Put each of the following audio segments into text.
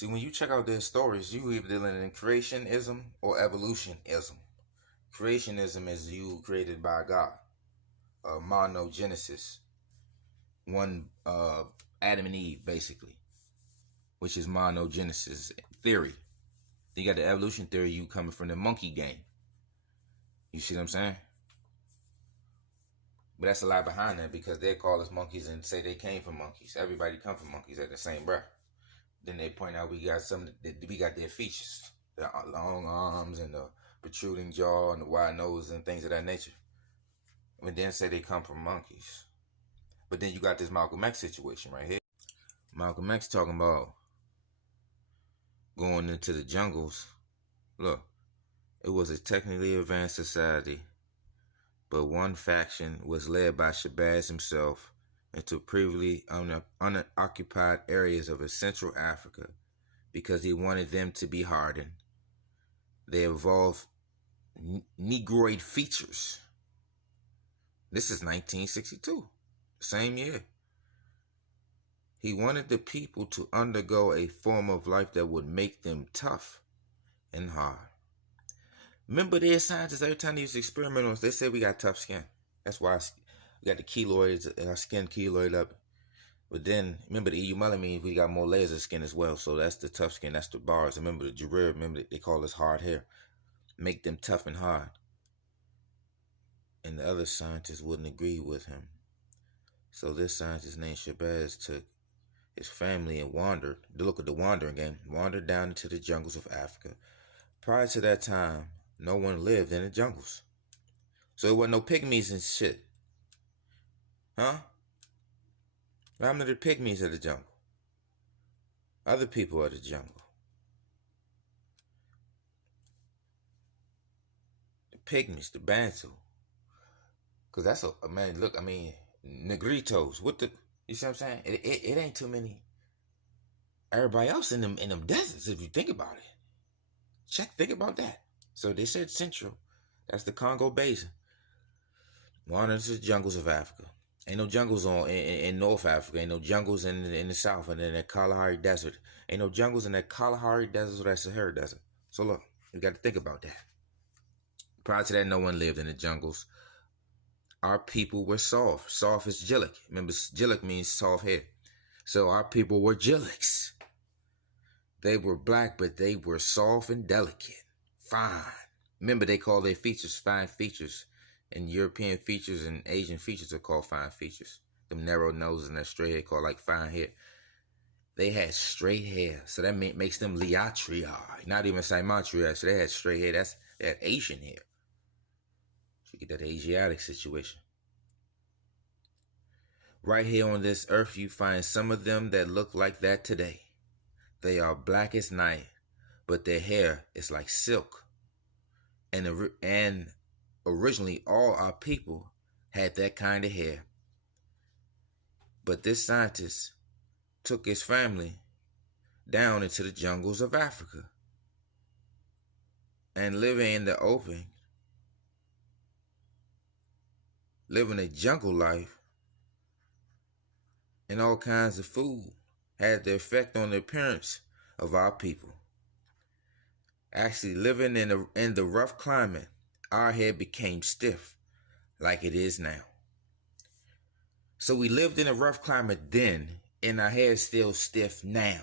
See, when you check out their stories, you either dealing in creationism or evolutionism. Creationism is you created by God. Monogenesis. One Adam and Eve, basically, which is monogenesis theory. Then you got the evolution theory, you coming from the monkey game. You see what I'm saying? But that's a lie behind that because they call us monkeys and say they came from monkeys. Everybody come from monkeys at the same breath. Then they point out we got their features, the long arms and the protruding jaw and the wide nose and things of that nature. And then say they come from monkeys. But then you got this Malcolm X situation right here. Malcolm X talking about going into the jungles. Look, it was a technically advanced society, but one faction was led by Shabazz himself into previously unoccupied areas of Central Africa because he wanted them to be hardened. They evolved Negroid features. This is 1962, same year. He wanted the people to undergo a form of life that would make them tough and hard. Remember, their scientists, every time they used to experiment on us, they said we got tough skin. That's why we got the keloids, our skin keloid up. But then, remember the EU means we got more layers of skin as well. So that's the tough skin, that's the bars. Remember the Jarir, remember they call us hard hair. Make them tough and hard. And the other scientists wouldn't agree with him. So this scientist named Shabazz took his family and wandered, look at the wandering game, wandered down into the jungles of Africa. Prior to that time, no one lived in the jungles. So it wasn't no pygmies and shit. Huh? What happened to the pygmies of the jungle? Other people of the jungle. The pygmies, the Bantu. Because that's a man, look, I mean, Negritos. What the, you see what I'm saying? It ain't too many. Everybody else in them deserts, if you think about it. Think about that. So they said Central. That's the Congo Basin. One of the jungles of Africa. Ain't no jungles in North Africa. Ain't no jungles in the South and in the Kalahari Desert. Ain't no jungles in that Kalahari Desert or that Sahara Desert. So look, you got to think about that. Prior to that, no one lived in the jungles. Our people were soft. Soft is Jillik. Remember, Jillik means soft hair. So our people were Jilliks. They were black, but they were soft and delicate. Fine. Remember, they call their features fine features. And European features and Asian features are called fine features. Them narrow noses and that straight hair called like fine hair. They had straight hair. So that makes them Liatria. Not even Simantria. So they had straight hair. They had Asian hair. So you get that Asiatic situation. Right here on this earth, you find some of them that look like that today. They are black as night, but their hair is like silk. And originally, all our people had that kind of hair. But this scientist took his family down into the jungles of Africa and living in the open, living a jungle life and all kinds of food had the effect on the appearance of our people. Actually, living in the rough climate, our hair became stiff like it is now. So we lived in a rough climate then, and our hair is still stiff now.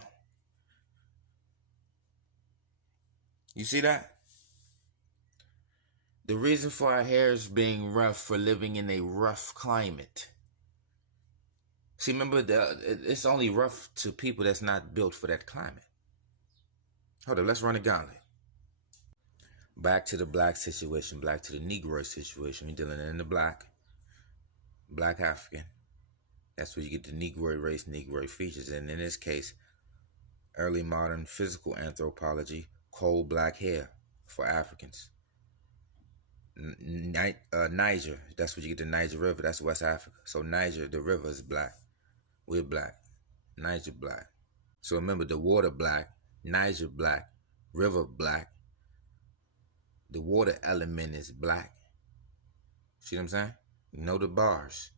You see that? The reason for our hairs being rough for living in a rough climate. See, remember, it's only rough to people that's not built for that climate. Hold up, let's run a gauntlet. Back to the black situation, back to the Negro situation. We're dealing in the black African. That's where you get the Negroid race, Negroid features. And in this case, early modern physical anthropology, coal black hair for Africans. Niger, that's where you get the Niger River. That's West Africa. So Niger, the river is black. We're black. Niger black. So remember, the water black, Niger black, river black. The water element is black. See what I'm saying? You know the bars.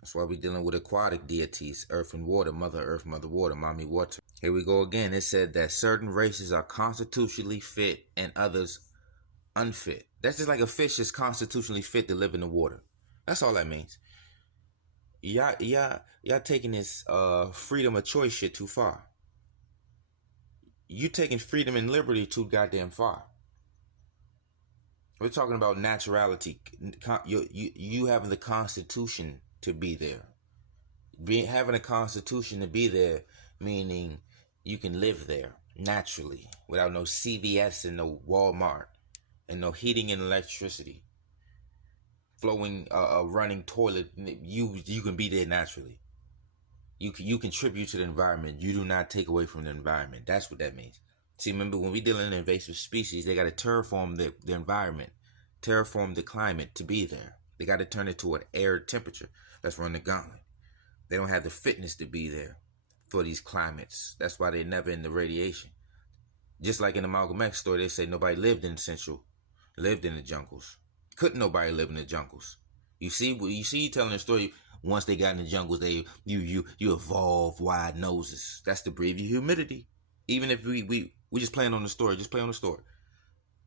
That's why we're dealing with aquatic deities, earth and water, mother earth, mother water, mommy water. Here we go again. It said that certain races are constitutionally fit and others unfit. That's just like a fish is constitutionally fit to live in the water. That's all that means. Y'all taking this freedom of choice shit too far. You taking freedom and liberty too goddamn far. We're talking about naturality. You having the Constitution to be there. Having a Constitution to be there, meaning you can live there naturally without no CVS and no Walmart and no heating and electricity, flowing, running toilet. You can be there naturally. You contribute to the environment. You do not take away from the environment. That's what that means. See, remember, when we deal in invasive species, they got to terraform the environment, terraform the climate to be there. They got to turn it to an arid temperature. Let's run the gauntlet. They don't have the fitness to be there for these climates. That's why they're never in the radiation. Just like in the Malcolm X story, they say nobody lived in the jungles. Couldn't nobody live in the jungles. You see telling the story. Once they got in the jungles, you evolve wide noses. That's to breathe your humidity. Even if we just playing on the story, just play on the story.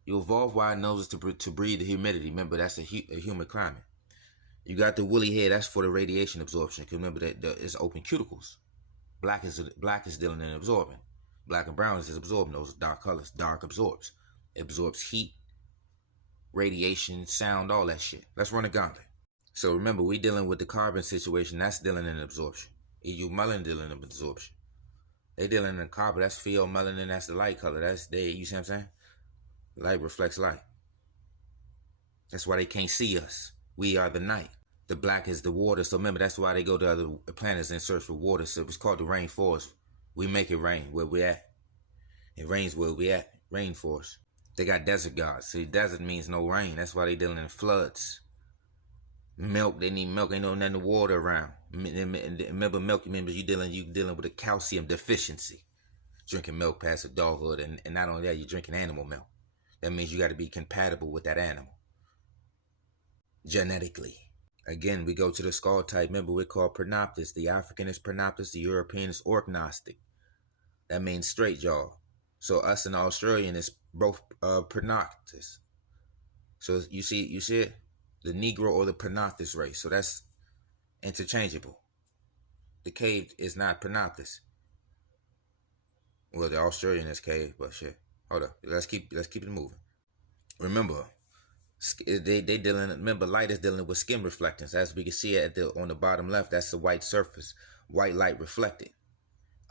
You evolve wide noses to breathe the humidity. Remember, that's a humid climate. You got the woolly hair. That's for the radiation absorption. Because remember that it's open cuticles. Black is dealing in absorbing. Black and brown is absorbing those dark colors. Dark absorbs. It absorbs heat, radiation, sound, all that shit. Let's run a gauntlet. So remember, we dealing with the carbon situation. That's dealing in absorption. EU melanin dealing in absorption. They dealing in carbon. That's pheomelanin. That's the light color. You see what I'm saying? Light reflects light. That's why they can't see us. We are the night. The black is the water. So remember, that's why they go to other planets and search for water. So it's called the rainforest. We make it rain where we at. It rains where we at. Rainforest. They got desert gods. See, desert means no rain. That's why they dealing in floods. Milk, they need milk. Ain't no nothing water around. Remember, milk. Remember, you dealing with a calcium deficiency. Drinking milk past adulthood, and not only that, you're drinking animal milk. That means you got to be compatible with that animal genetically. Again, we go to the skull type. Remember, we're called Pronoptus. The African is Pronoptus. The European is Orcnostic. That means straight jaw. So us and the Australian is both Pronoptus. So you see it? The Negro or the Pronoptus race. So that's interchangeable. The cave is not Pronoptus. Well, the Australian is cave, but shit. Hold up. Let's keep it moving. Remember, they dealing. Remember, light is dealing with skin reflectance. As we can see on the bottom left, that's the white surface. White light reflected.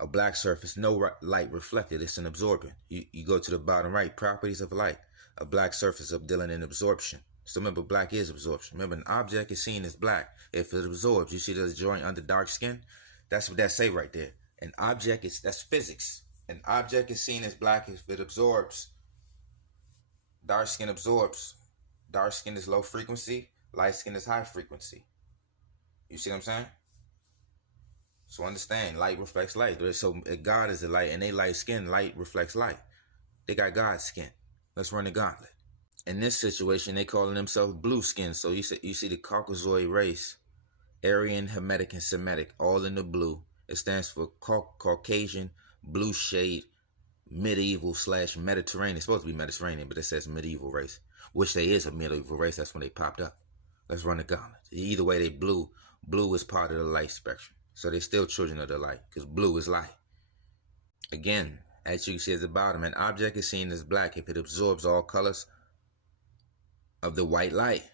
A black surface, no light reflected. It's an absorbent. You go to the bottom right. Properties of light. A black surface of dealing in absorption. So remember, black is absorption. Remember, an object is seen as black if it absorbs. You see the joint under dark skin? That's what that say right there. An object that's physics. An object is seen as black if it absorbs. Dark skin absorbs. Dark skin is low frequency. Light skin is high frequency. You see what I'm saying? So understand, light reflects light. So God is the light, and they light skin. Light reflects light. They got God's skin. Let's run the gauntlet. In this situation, they calling themselves blue skin. So you see the Caucasoid race, Aryan, Hamitic, and Semitic, all in the blue. It stands for Caucasian, blue shade, medieval / Mediterranean. It's supposed to be Mediterranean, but it says medieval race, which they is a medieval race. That's when they popped up. Let's run the gauntlet. Either way, they blue. Blue is part of the light spectrum. So they're still children of the light, because blue is light. Again, as you can see at the bottom, an object is seen as black if it absorbs all colors of the white light.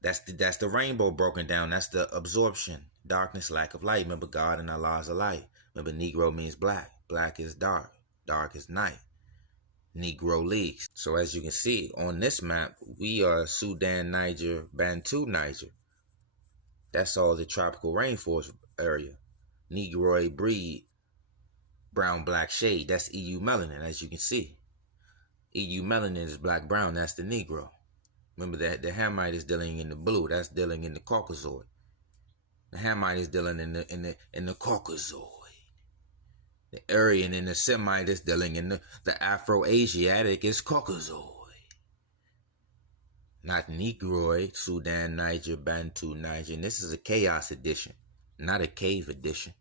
That's the rainbow broken down. That's the absorption. Darkness, lack of light. Remember, God and Allah is a light. Remember, Negro means black. Black is dark. Dark is night. Negro leagues. So as you can see on this map, we are Sudan, Niger, Bantu, Niger. That's all the tropical rainforest area. Negroid breed, brown black shade. That's EU melanin, as you can see. EU melanin is black brown. That's the Negro. Remember that the Hamite is dealing in the blue. That's dealing in the Caucasoid. The Hamite is dealing in the Caucasoid. The Aryan and the Semite is dealing in the Afro-Asiatic is Caucasoid. Not Negroid, Sudan, Niger, Bantu, Niger. And this is a chaos edition, not a cave edition.